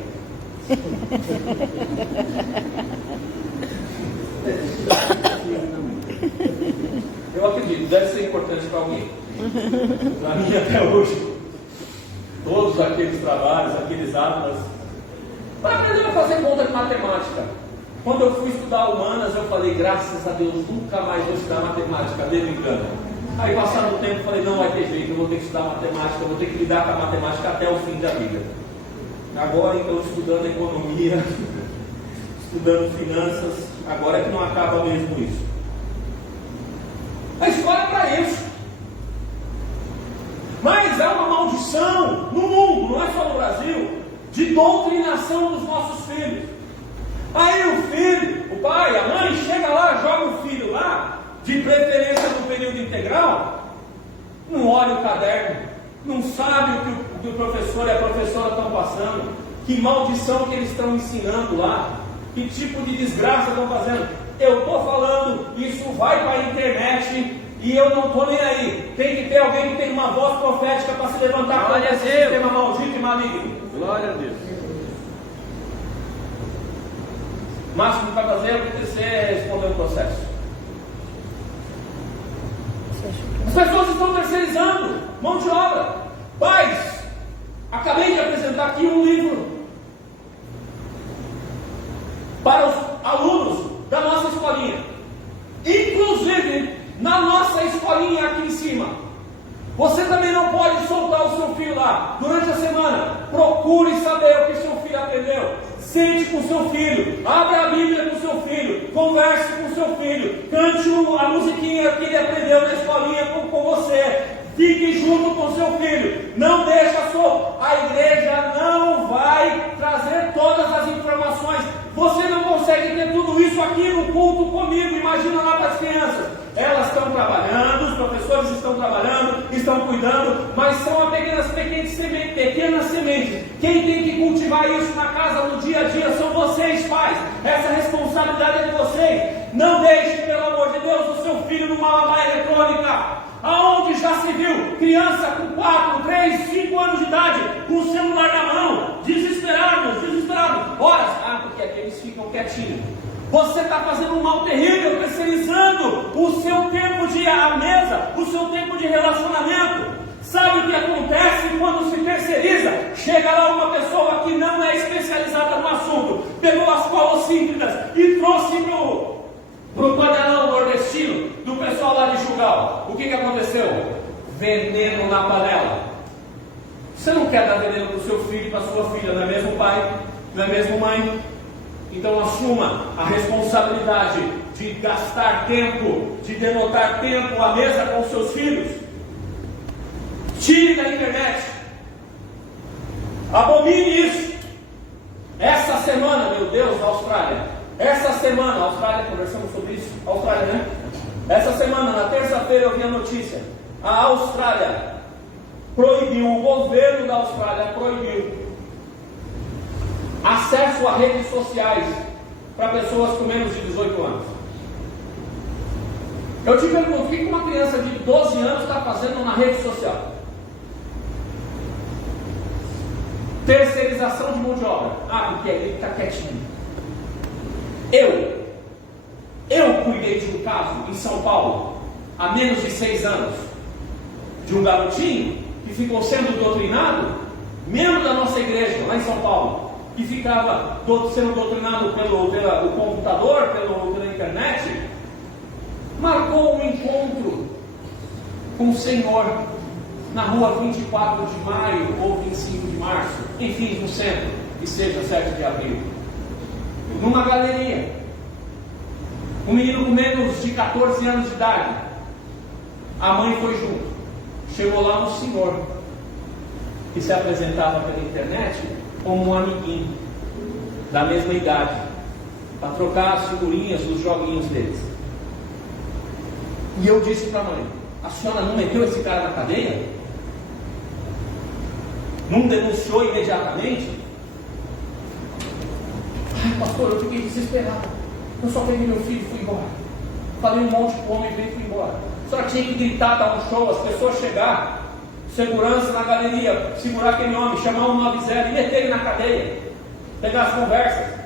Eu acredito, deve ser importante para alguém. Para mim até hoje. Todos aqueles trabalhos, aqueles atlas. Para aprender a fazer conta de matemática. Quando eu fui estudar humanas, eu falei, graças a Deus, nunca mais vou estudar matemática, nem brincando. Aí passado o tempo, eu falei, não vai ter jeito, eu vou ter que estudar matemática, eu vou ter que lidar com a matemática até o fim da vida. Agora, então, estudando economia, estudando finanças, agora é que não acaba mesmo isso. A escola é para isso. Mas há uma maldição no mundo, não é só no Brasil, de doutrinação dos nossos filhos. Aí o filho, o pai, a mãe, chega lá, joga o filho lá, de preferência no período integral, não olha o caderno, não sabe o que o professor e a professora estão passando, que maldição que eles estão ensinando lá, que tipo de desgraça estão fazendo. Eu estou falando, isso vai para a internet e eu não estou nem aí. Tem que ter alguém que tem uma voz profética para se levantar contra esse sistema maldito e maligno. Glória a Deus. O máximo que vai fazer é acontecer é responder o processo. As pessoas estão terceirizando mão de obra. Pais, acabei de apresentar aqui um livro para os alunos da nossa escolinha. Inclusive, na nossa escolinha aqui em cima. Você também não pode soltar o seu filho lá. Durante a semana, procure saber o que seu filho aprendeu. Sente com seu filho, abra a Bíblia com seu filho, converse com seu filho, cante a musiquinha que ele aprendeu na escolinha com você, fique junto com seu filho, não deixa só, a igreja não vai trazer todas as informações, você não consegue ter tudo isso aqui no culto comigo, imagina lá para as crianças, elas estão trabalhando, os professores estão trabalhando, estão cuidando, mas são apenas pequenas sementes, quem tem que cultivar isso na casa no dia a dia são vocês, pais, essa responsabilidade é de vocês, não deixe, pelo amor de Deus, o seu filho numa babá eletrônica, aonde já se viu criança com 4, 3, 5 anos de idade, com o celular na mão, desesperados, horas, porque aqui eles ficam quietinhos. Você está fazendo um mal terrível, terceirizando o seu tempo de à mesa, o seu tempo de relacionamento. Sabe o que acontece quando se terceiriza? Chega lá uma pessoa que não é especializada no assunto, pegou as colocíntridas e trouxe para o panelão nordestino do pessoal lá de Jugal. O que aconteceu? Veneno na panela. Você não quer dar veneno para o seu filho e para a sua filha, não é mesmo pai? Não é mesmo mãe? Então assuma a responsabilidade de gastar tempo, de denotar tempo à mesa com seus filhos. Tire da internet. Abomine isso. Essa semana, meu Deus, Austrália. Essa semana, Austrália, conversamos sobre isso. Austrália, né? Essa semana, na terça-feira, eu vi a notícia. A Austrália proibiu, o governo da Austrália proibiu acesso a redes sociais para pessoas com menos de 18 anos. Eu te pergunto, o que uma criança de 12 anos está fazendo na rede social? Terceirização de mão de obra. Porque ele está quietinho. Eu cuidei de um caso em São Paulo, há menos de 6 anos, de um garotinho que ficou sendo doutrinado, membro da nossa igreja, lá em São Paulo, que ficava sendo doutrinado pelo computador, pela internet, marcou um encontro com o Senhor na rua 24 de maio ou 25 de março, enfim, no centro, que seja 7 de abril, numa galeria. Um menino com menos de 14 anos de idade. A mãe foi junto. Chegou lá no Senhor. que se apresentava pela internet como um amiguinho da mesma idade, para trocar as figurinhas dos joguinhos deles. E eu disse para a mãe: a senhora não meteu esse cara na cadeia? Não denunciou imediatamente? Ai, pastor, eu fiquei desesperado. Eu só peguei meu filho e fui embora. Falei um monte com o homem e fui embora. Só tinha que gritar, dar um show, as pessoas chegar, segurança na galeria, segurar aquele homem, chamar um 90 e meter ele na cadeia, pegar as conversas.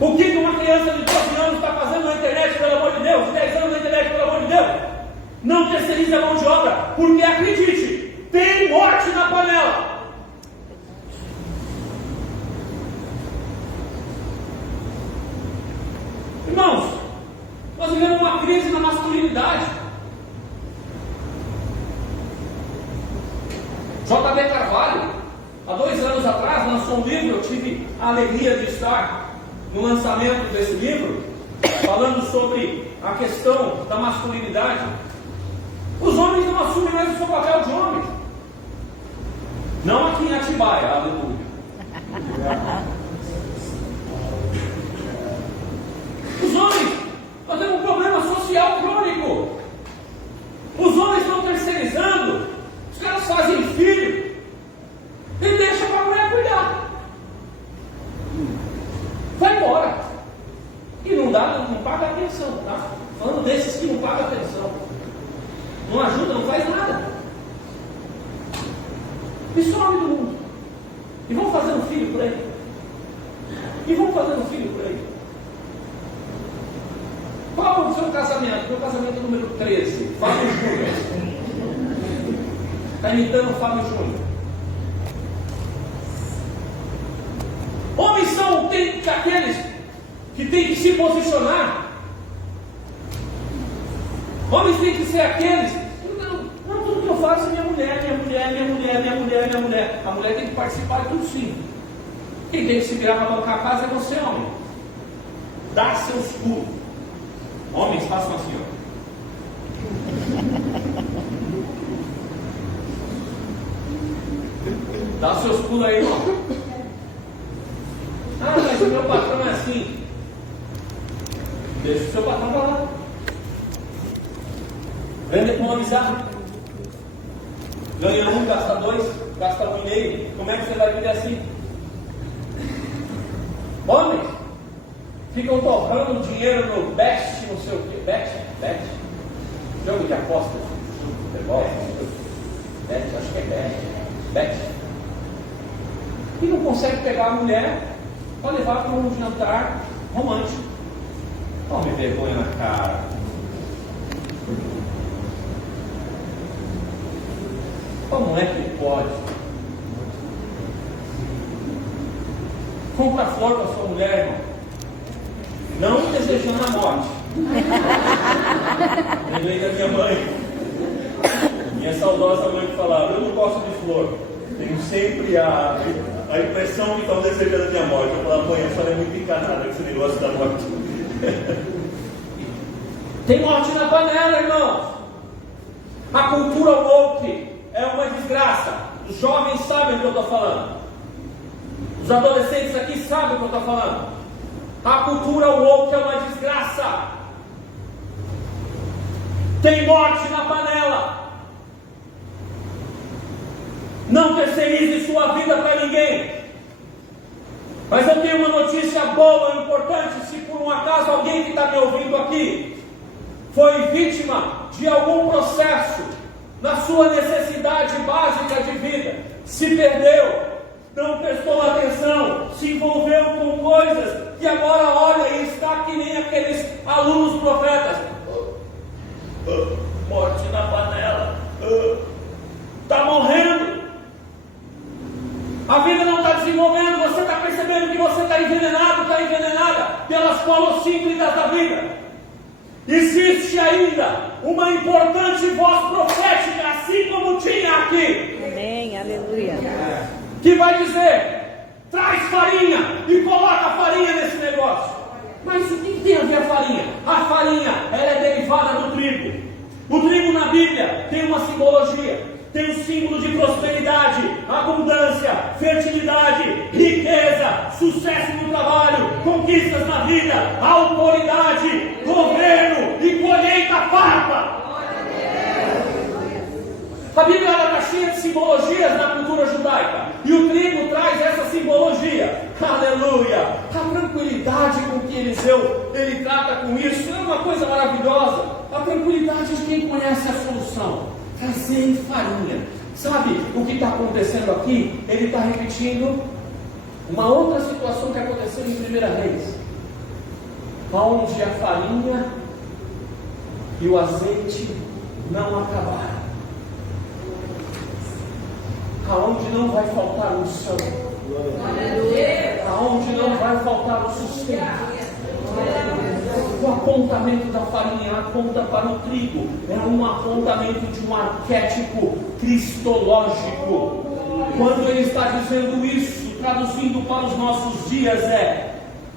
O que uma criança de 12 anos está fazendo na internet, pelo amor de Deus? 10 anos na internet, pelo amor de Deus? Não terceirize a mão de obra, porque acredite, tem morte na panela. Irmãos, nós vivemos uma crise na masculinidade. J.B. Carvalho, há 2 anos atrás, lançou um livro. Eu tive a alegria de estar no lançamento desse livro, falando sobre a questão da masculinidade. Os homens não assumem mais o seu papel de homem. Não aqui em Atibaia, aleluia. Os homens, nós temos um problema social crônico. Os homens estão terceirizando. Os caras fazem filho e deixam para a mulher cuidar. Vai embora. E não paga atenção, tá? Falando desses que não pagam atenção. Não ajuda, não faz nada. E some do mundo. E vão fazendo filho por aí. Qual é o seu casamento? Meu casamento número 13. Fábio Júnior. Está imitando o Fábio Júnior. Homens são aqueles que têm que se posicionar. Homens têm que ser aqueles. Não, tudo que eu faço é minha mulher. A mulher tem que participar de tudo, sim. Quem tem que se virar para bancar a casa é você, homem. Dá seus pulos. Homens, façam assim, ó. Dá seus pulos aí, irmão. Ah, mas o meu patrão é assim. Deixa o seu patrão para lá. Vende economizar. Ganha 1, gasta 2, gasta 1,5. Como é que você vai viver assim? Homens ficam torrando dinheiro no best, não sei o que. Bet. Jogo de aposta. Futebol. Bet, acho que é bet. E não consegue pegar a mulher para levar para um jantar romântico. Tome vergonha na cara. Como é que pode? Compra flor para sua mulher, irmão. Não desejando a morte. Lembrei da minha mãe. Minha saudosa mãe que falava: eu não gosto de flor. Tenho sempre a impressão que estão desejando a minha morte. Eu falava: mãe, a senhora é muito encanada com esse negócio da morte. Tem morte na panela, irmãos. A cultura woke é uma desgraça. Os jovens sabem o que eu estou falando. Os adolescentes aqui sabem o que eu estou falando. A cultura woke é uma desgraça. Tem morte na panela. Não terceirize sua vida para ninguém. Mas eu tenho uma notícia boa e importante. Se por um acaso alguém que está me ouvindo aqui foi vítima de algum processo na sua necessidade básica de vida, se perdeu, não prestou atenção, se envolveu com coisas que agora olha e está que nem aqueles alunos profetas. Morte na panela. Está morrendo. A vida não está desenvolvendo. Você está percebendo que você está envenenado, está envenenada pelas colossínclidas da vida. Existe ainda uma importante voz profética, assim como tinha aqui. Amém, aleluia. Que vai dizer: traz farinha e coloca farinha nesse negócio. Mas o que tem a ver a farinha? A farinha, ela é derivada do trigo. O trigo na Bíblia tem uma simbologia. tem o símbolo de prosperidade, abundância, fertilidade, riqueza, sucesso no trabalho, conquistas na vida, autoridade, governo e colheita farta. A Bíblia está cheia de simbologias na cultura judaica, e o trigo traz essa simbologia. Aleluia! A tranquilidade com que Eliseu ele trata com isso é uma coisa maravilhosa. A tranquilidade de quem conhece a solução. Trazer farinha. Sabe o que está acontecendo aqui? Ele está repetindo uma outra situação que aconteceu em 1 Reis, onde a farinha e o azeite não acabaram, aonde não vai faltar unção, aonde não vai faltar o sustento. O apontamento da farinha aponta para o trigo, é um apontamento de um arquétipo cristológico. Quando ele está dizendo isso, traduzindo para os nossos dias,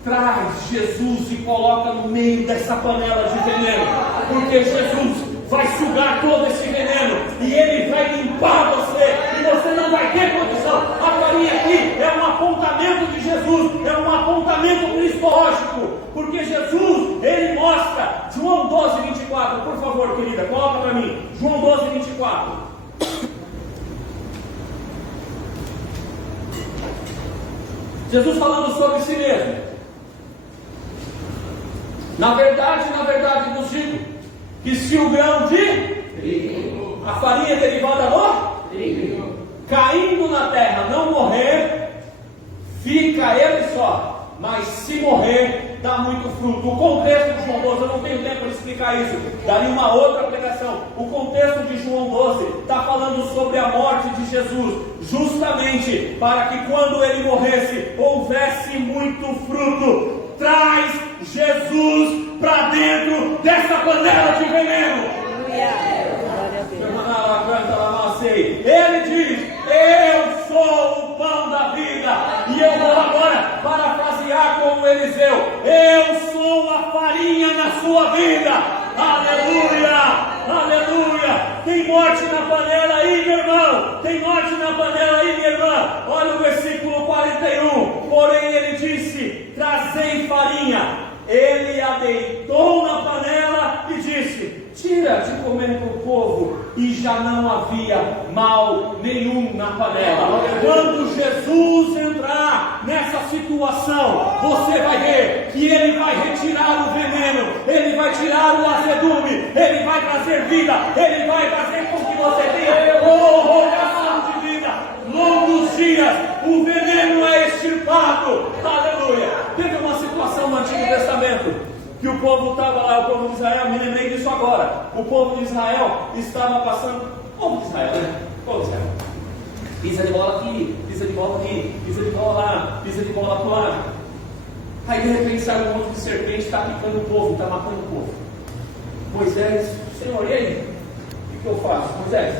traz Jesus e coloca no meio dessa panela de veneno, porque Jesus vai sugar todo esse veneno e ele vai limpar você, e você não vai ter condição. A farinha aqui é um apontamento de Jesus, é um apontamento cristológico, porque Jesus, ele mostra, João 12, 24, por favor, querida, coloca para mim, João 12, 24. Jesus falando sobre si mesmo. Na verdade vos digo, que se o grão de trigo, a farinha derivada do trigo, caindo na terra não morrer, fica ele só, mas se morrer, dá muito fruto. O contexto de João 12, eu não tenho tempo para explicar isso, daria uma outra pregação. O contexto de João 12 está falando sobre a morte de Jesus, justamente para que quando ele morresse, houvesse muito fruto. Traz Jesus para dentro dessa panela de veneno. Ele diz: eu sou o pão da vida. E eu vou agora parafrasear como Eliseu: eu sou a farinha na sua vida. Aleluia, aleluia. Tem morte na panela aí, meu irmão. Tem morte na panela aí, minha irmã. Olha o versículo 41. Porém ele disse: trazei farinha. Ele a deitou na panela e disse: tira de comer para o povo. E já não havia mal nenhum na panela. Quando Jesus entrar nessa situação, você vai ver que ele vai retirar o veneno, ele vai tirar o azedume, ele vai trazer vida, ele vai fazer com que você tenha prorrogação de vida, longos dias. O veneno é extirpado. Aleluia. Teve uma situação no Antigo Testamento que o povo estava lá, o povo de Israel, me lembrei disso agora. O povo de Israel estava passando. O povo de Israel, né? O povo de Israel. Pisa de bola aqui, pisa de bola aqui, pisa de bola lá, pisa de bola lá. Aí de repente sai um monte de serpente, está picando o povo, está matando o povo. Moisés, Senhor, e aí? O que eu faço? Moisés,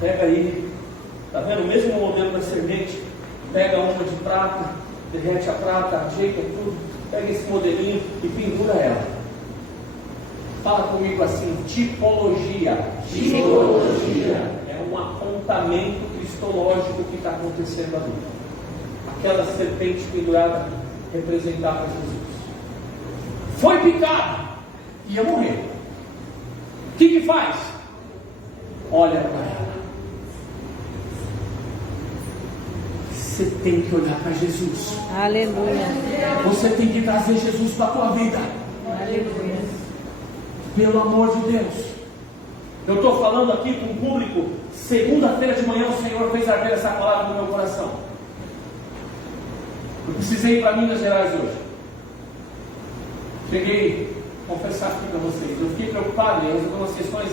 pega aí, está vendo o mesmo modelo da serpente? Pega uma de prata, derrete a prata, ajeita tudo, pega esse modelinho e pendura ela. Fala comigo assim: tipologia. Tipologia é um apontamento cristológico que está acontecendo ali. Aquela serpente pendurada representava Jesus. Foi picado, ia morrer. O que faz? Olha para ela. Você tem que olhar para Jesus. Aleluia. Você tem que trazer Jesus para a tua vida. Aleluia. Pelo amor de Deus. Eu estou falando aqui com o público. Segunda-feira de manhã o Senhor fez arder essa palavra no meu coração. Eu precisei ir para Minas Gerais hoje. Cheguei, confessar aqui para vocês, eu fiquei preocupado em resolver umas questões,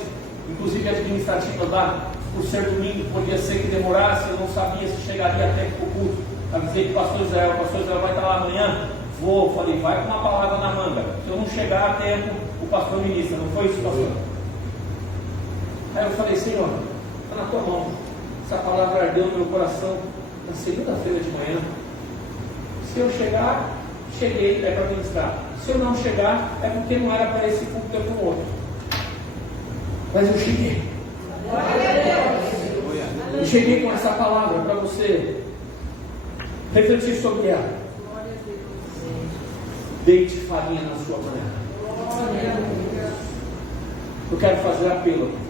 inclusive administrativas lá. Por ser domingo, podia ser que demorasse, eu não sabia se chegaria até o culto. Avisei que o pastor Israel vai estar lá amanhã. Vou, falei, vai com uma palavra na manga. Se eu não chegar a tempo, o pastor ministra. Não foi isso, pastor? Aí eu falei: Senhor, está na tua mão. Essa palavra ardeu no meu coração na segunda-feira de manhã. Se eu chegar, cheguei, é para ministrar. Se eu não chegar, é porque não era para esse culto, é para o outro. Mas eu cheguei. Eu cheguei com essa palavra para você refletir sobre ela. Deite farinha na sua panela. Eu quero fazer apelo.